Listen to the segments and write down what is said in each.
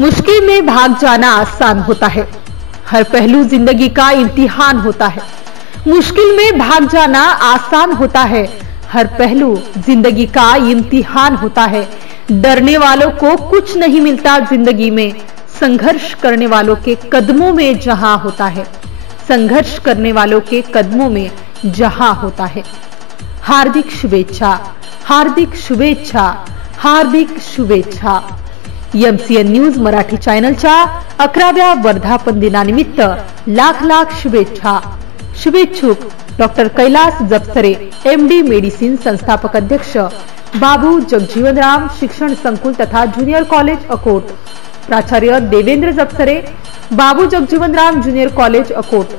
मुश्किल में भाग जाना आसान होता है, हर पहलू जिंदगी का इम्तिहान होता है। मुश्किल में भाग जाना आसान होता है, हर पहलू जिंदगी का इम्तिहान होता है। डरने वालों को कुछ नहीं मिलता जिंदगी में, संघर्ष करने वालों के कदमों में जहां होता है। संघर्ष करने वालों के कदमों में जहां होता है। हार्दिक शुभेच्छा, हार्दिक शुभेच्छा, हार्दिक शुभेच्छा। MCN न्यूज मराठी चॅनलच्या 11व्या वर्धापन दिनानिमित्त लाख लाख शुभेच्छा। शुभेच्छुक डॉक्टर कैलास जपसरे, MD मेडिसिन, संस्थापक अध्यक्ष बाबू जगजीवनराम शिक्षण संकुल तथा ज्युनियर कॉलेज अकोट, प्राचार्य देवेंद्र जपसरे, बाबू जगजीवनराम ज्युनियर कॉलेज अकोट,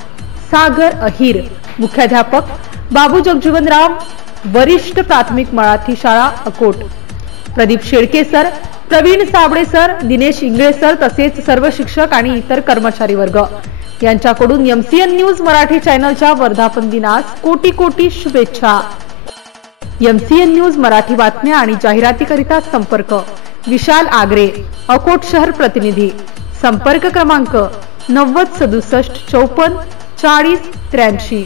सागर अहिर, मुख्याध्यापक बाबू जगजीवनराम वरिष्ठ प्राथमिक मराठी शाळा Akot, Pradeep Shelke sir, Praveen Sable sir, Dinesh Ingle sir तसेच सर्व शिक्षक आणि इतर कर्मचारी वर्ग यांच्याकडून MCN न्यूज मराठी चॅनलच्या वर्धापन दिनास कोटी कोटी शुभेच्छा। MCN न्यूज मराठी बातम्या आणि जाहिरातीकरिता संपर्क विशाल आगरे, अकोट शहर प्रतिनिधी, संपर्क क्रमांक 90 67 54 40 83।